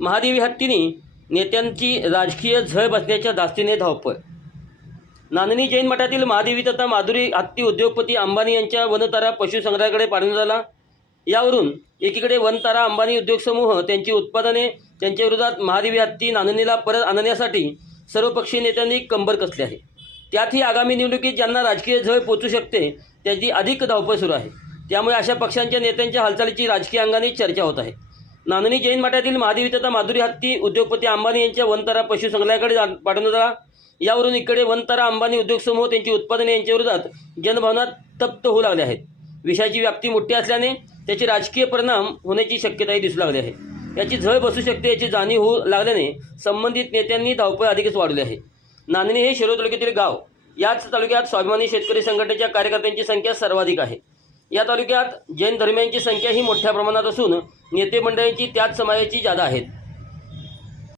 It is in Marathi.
महादेवी हत्तीने नेत्यांची राजकीय झळ बसण्याच्या धास्तीने धावपळ। नांदणी जैन मठातील महादेवी तथा माधुरी हत्ती उद्योगपती अंबानी यांच्या वनतारा पशुसंग्रहालयाकडे पाठवण्यात आला। यावरून एकीकडे वनतारा अंबानी उद्योग समूह त्यांची उत्पादने त्यांच्या विरोधात महादेवी हत्ती नांदणीला परत आणण्यासाठी सर्वपक्षीय नेत्यांनी कंबर कसली आहे। त्यातही आगामी निवडणुकीत ज्यांना राजकीय झळ पोचू शकते त्याची अधिक धावपळ सुरू आहे। त्यामुळे अशा पक्षांच्या नेत्यांच्या हालचालीची राजकीय अंगाने चर्चा होत आहे। नांदणी जैन मठातील महादेवी तथा माधुरी हत्ती उद्योगपती अंबानी यांच्या वनतारा पशुसंग्रहालयाकडे पाठवण्यात आला। यावरून इकडे वनतारा अंबानी उद्योग समूह त्यांची उत्पादने यांच्या विरोधात जनभावना तप्त होऊ लागल्या आहेत। विषयाची व्याप्ती मोठी असल्याने त्याचे राजकीय परिणाम होण्याची शक्यताही दिसू लागली आहे। याची झळ बसू शकते याची जाणीव होऊ लागल्याने संबंधित नेत्यांनी धावपळ अधिकच वाढवली आहे। नांदणी हे शिरोळ तालुक्यातील गाव। याच तालुक्यात स्वाभिमानी शेतकरी संघटनेच्या कार्यकर्त्यांची संख्या सर्वाधिक आहे। या तालुक्यात जैन धर्मियांची संख्या ही मोठ्या प्रमाणात असून नेते मंडळींची त्याच समाजाची जादा आहेत।